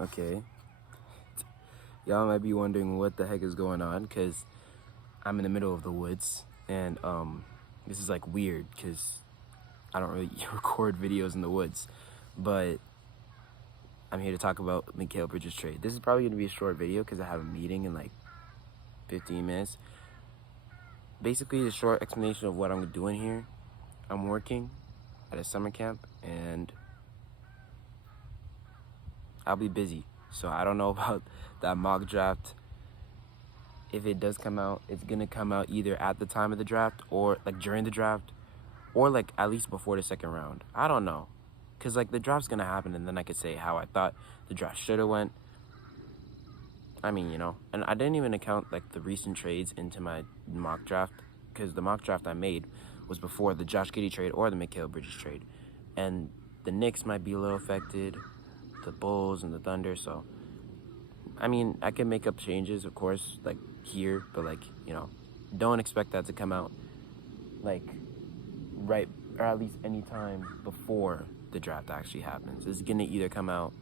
Okay. Y'all might be wondering what the heck is going on because I'm in the middle of the woods and this is like weird because I don't really record videos in the woods, but I'm here to talk about Mikal Bridges' trade. This is probably going to be a short video because I have a meeting in like 15 minutes. Basically, a short explanation of what I'm doing here. I'm working at a summer camp and I'll be busy. So I don't know about that mock draft. If it does come out, it's gonna come out either at the time of the draft or like during the draft or like at least before the second round. I don't know. Cause like the draft's gonna happen and then I could say how I thought the draft should have went. I mean, and I didn't even account like the recent trades into my mock draft because the mock draft I made was before the Josh Giddey trade or the Mikal Bridges trade. And the Knicks might be a little affected, the Bulls and the Thunder, so I mean, I can make up changes, of course, like here, but like, don't expect that to come out like right or at least any time before the draft actually happens. It's gonna either come out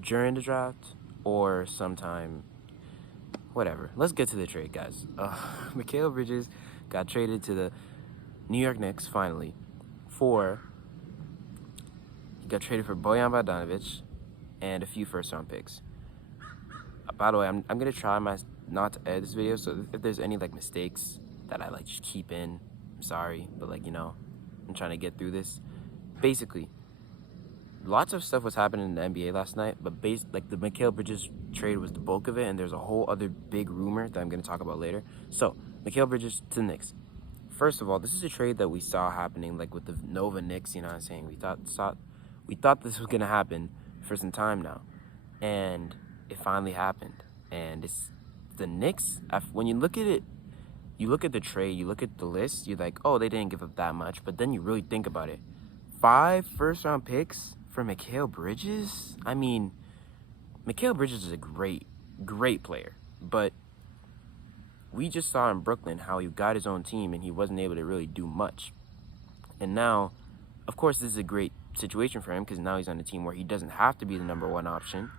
during the draft or sometime, whatever. Let's get to the trade, guys. Mikal Bridges got traded to the New York Knicks finally he got traded for Bojan Bogdanovic and a few first-round picks. By the way, I'm gonna try not to edit this video, so if there's any like mistakes that I like just keep in, I'm sorry, but like I'm trying to get through this. Basically, lots of stuff was happening in the NBA last night, but like the Mikal Bridges trade was the bulk of it, and there's a whole other big rumor that I'm gonna talk about later. So Mikal Bridges to the Knicks. First of all, this is a trade that we saw happening like with the Nova Knicks. You know what I'm saying? We thought this was gonna happen for some time now, and it finally happened. And it's the Knicks. When you look at it, you look at the trade, you look at the list, you're like, oh, they didn't give up that much. But then you really think about it. 5 first-round picks for Mikal Bridges? I mean, Mikal Bridges is a great player. But we just saw in Brooklyn how he got his own team and he wasn't able to really do much. And now, of course, this is a great situation for him because now he's on a team where he doesn't have to be the number one option.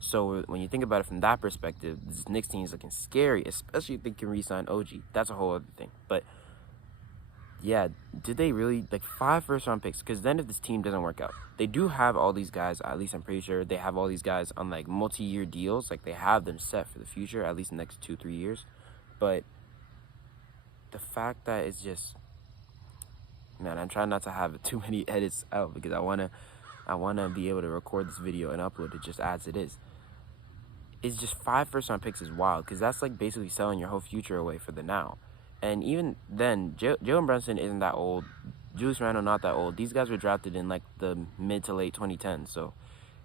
So when you think about it from that perspective, this Knicks team is looking scary, especially if they can re-sign OG. That's a whole other thing. But yeah, did they really, like 5 first-round picks? Because then if this team doesn't work out, they do have all these guys, at least I'm pretty sure they have all these guys on like multi-year deals. Like they have them set for the future, at least the next 2-3 years. But the fact that it's just, man, I'm trying not to have too many edits out because I wanna be able to record this video and upload it just as it is. It's just 5 first-round picks is wild because that's like basically selling your whole future away for the now. And even then, Jalen Brunson isn't that old. Julius Randle not that old. These guys were drafted in like the mid to late 2010s, so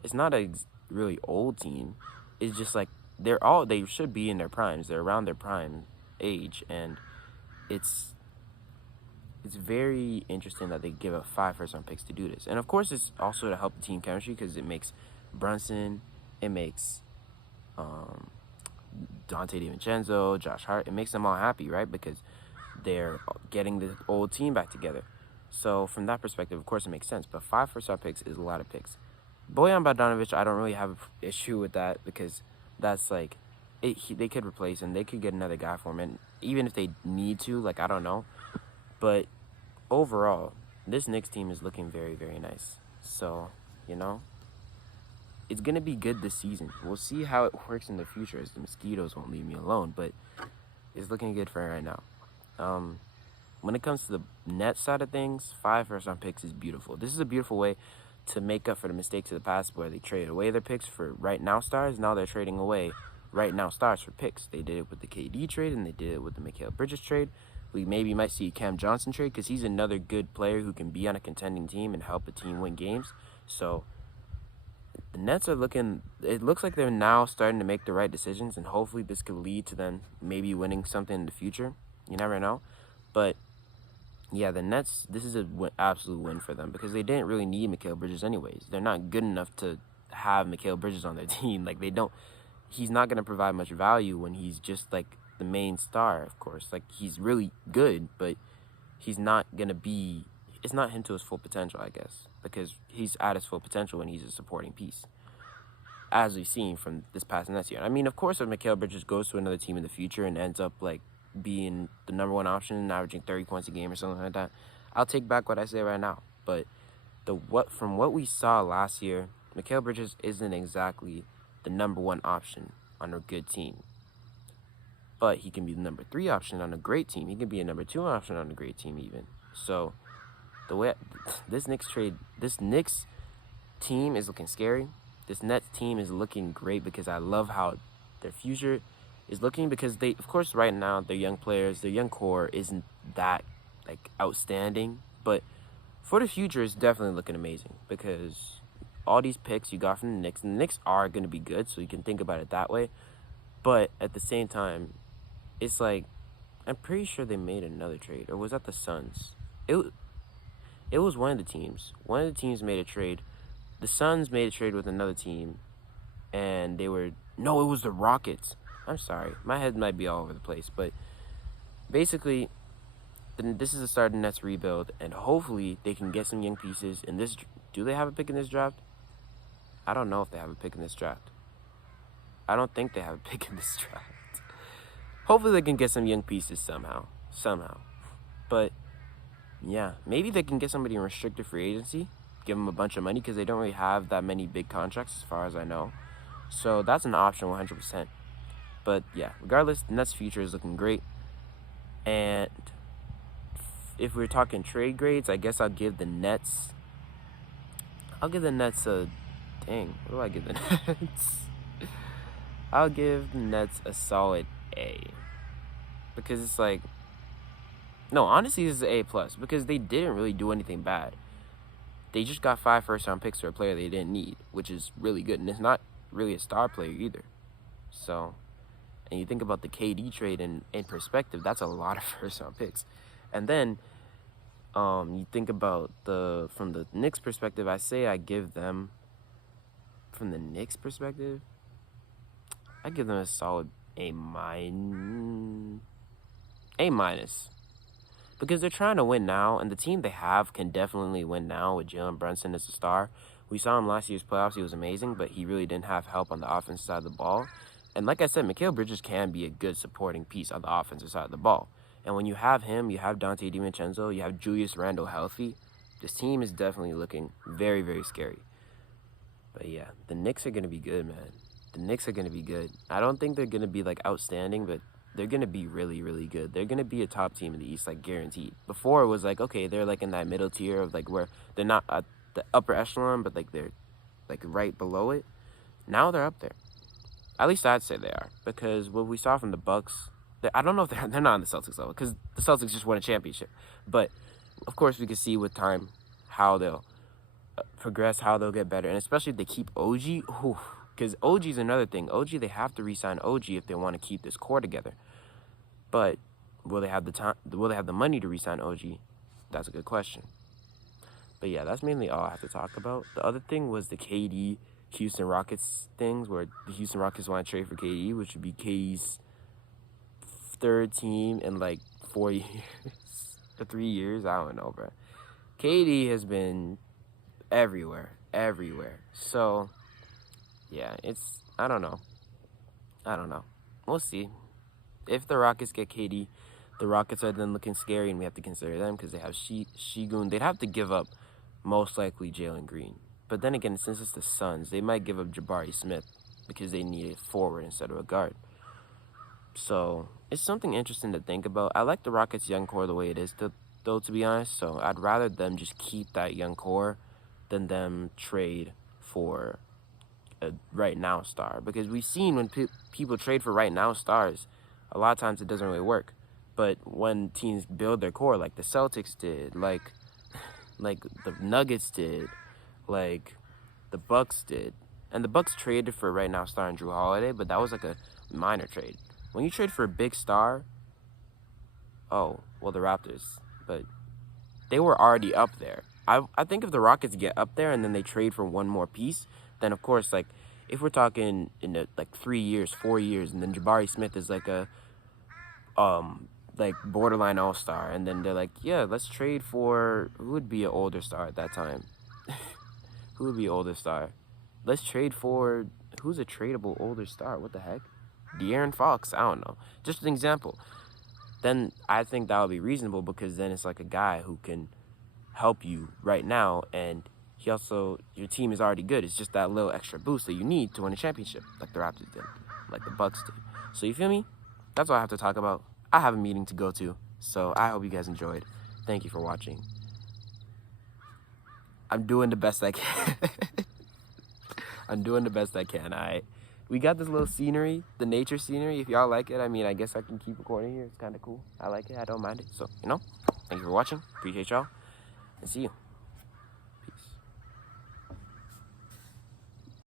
it's not a really old team. It's just like they should be in their primes. They're around their prime age, and it's very interesting that they give up 5 first-round picks to do this. And of course, it's also to help the team chemistry because it makes Brunson, it makes Dante DiVincenzo, Josh Hart, it makes them all happy, right? Because they're getting the old team back together. So from that perspective, of course, it makes sense. But 5 first-round picks is a lot of picks. Bojan Bogdanovic, I don't really have an issue with that because that's like, they could replace him. They could get another guy for him. And even if they need to, like, I don't know. But overall, this Knicks team is looking very, very nice. So, it's going to be good this season. We'll see how it works in the future as the mosquitoes won't leave me alone. But it's looking good for it right now. When it comes to the net side of things, 5 first-round picks is beautiful. This is a beautiful way to make up for the mistakes of the past where they traded away their picks for right-now stars. Now they're trading away right-now stars for picks. They did it with the KD trade, and they did it with the Mikal Bridges trade. We maybe might see a Cam Johnson trade because he's another good player who can be on a contending team and help a team win games. So the Nets are it looks like they're now starting to make the right decisions, and hopefully this could lead to them maybe winning something in the future. You never know. But yeah, the Nets, this is an absolute win for them because they didn't really need Mikal Bridges anyways. They're not good enough to have Mikal Bridges on their team. Like he's not going to provide much value when he's just like the main star, of course. Like he's really good, but he's not going to be, it's not him to his full potential, I guess, because he's at his full potential when he's a supporting piece. as we've seen from this past Nets year. I mean, of course, if Mikal Bridges goes to another team in the future and ends up like being the #1 option and averaging 30 points a game or something like that, I'll take back what I say right now. But from what we saw last year, Mikal Bridges isn't exactly the #1 option on a good team. But he can be the #3 option on a great team. He can be a #2 option on a great team even. So the way this Knicks team is looking scary. This Nets team is looking great because I love how their future is looking, because they, of course, right now their young players, their young core isn't that like outstanding, but for the future it's definitely looking amazing because all these picks you got from the Knicks are going to be good, so you can think about it that way. But at the same time, it's like, I'm pretty sure they made another trade, or was that the Suns? It was one of the teams. One of the teams made a trade. The Suns made a trade with another team, and it was the Rockets. I'm sorry, my head might be all over the place, but basically, this is the start of the Nets rebuild, and hopefully they can get some young pieces in this. Do they have a pick in this draft? I don't know if they have a pick in this draft. I don't think they have a pick in this draft. Hopefully they can get some young pieces somehow. But yeah, maybe they can get somebody in restricted free agency, give them a bunch of money, because they don't really have that many big contracts as far as I know. So that's an option 100%. But yeah, regardless, the Nets' future is looking great. And if we're talking trade grades, I guess I'll give the Nets a... Dang, what do I give the Nets? I'll give the Nets a solid A. Because it's like... No, honestly, this is A+, because they didn't really do anything bad. They just got 5 first-round picks for a player they didn't need, which is really good. And it's not really a star player either. So, and you think about the KD trade in perspective, that's a lot of first-round picks. And then you think about from the Knicks perspective, I give them, from the Knicks perspective, I give them a solid A-. Because they're trying to win now, and the team they have can definitely win now with Jalen Brunson as a star. We saw him last year's playoffs. He was amazing, but he really didn't have help on the offensive side of the ball. And like I said, Mikal Bridges can be a good supporting piece on the offensive side of the ball. And when you have him, you have Dante DiVincenzo, you have Julius Randle healthy, this team is definitely looking very, very scary. But yeah, the Knicks are going to be good, man. The Knicks are going to be good. I don't think they're going to be like outstanding, but they're going to be really, really good. They're going to be a top team in the East, like guaranteed. Before it was like, okay, they're like in that middle tier of like where they're not at the upper echelon, but like they're like right below it. Now they're up there. At least I'd say they are, because what we saw from the Bucks, I don't know if they're not on the Celtics level, because the Celtics just won a championship. But of course, we can see with time how they'll progress, how they'll get better, and especially if they keep OG. Because OG is another thing. OG, they have to re-sign OG if they want to keep this core together. But will they have the time? Will they have the money to re-sign OG? That's a good question. But yeah, that's mainly all I have to talk about. The other thing was the KD Houston Rockets things, where the Houston Rockets want to trade for KD, which would be KD's 3rd team in like 4 years or 3 years. I don't know, bro. KD has been everywhere. So yeah, I don't know. We'll see. If the Rockets get KD, the Rockets are then looking scary, and we have to consider them because they have Şengün. They'd have to give up most likely Jalen Green. But then again, since it's the Suns, they might give up Jabari Smith because they need a forward instead of a guard. So it's something interesting to think about. I like the Rockets' young core the way it is, though, to be honest. So I'd rather them just keep that young core than them trade for a right now star. Because we've seen when people trade for right now stars, a lot of times it doesn't really work. But when teams build their core, like the Celtics did, like the Nuggets did, like the Bucks did, and the Bucks traded for a right now star in Drew Holiday, but that was like a minor trade. When you trade for a big star, the Raptors, but they were already up there. I think if the Rockets get up there and then they trade for one more piece, then of course, like if we're talking in like 3 years, 4 years, and then Jabari Smith is like a like borderline all-star, and then they're like, yeah, let's trade for who would be an older star at that time. Who would be an older star? let's trade for, who's a tradable older star? What the heck? De'Aaron Fox? I don't know. Just an example. Then I think that would be reasonable, because then it's like a guy who can help you right now, and he also, your team is already good. It's just that little extra boost that you need to win a championship, like the Raptors did, like the Bucks did. So you feel me? That's all I have to talk about. I have a meeting to go to, so I hope you guys enjoyed. Thank you for watching. I'm doing the best I can. I'm doing the best I can, alright? We got this little scenery, the nature scenery. If y'all like it, I mean, I guess I can keep recording here. It's kind of cool. I like it. I don't mind it. So, thank you for watching. Appreciate y'all. And see you.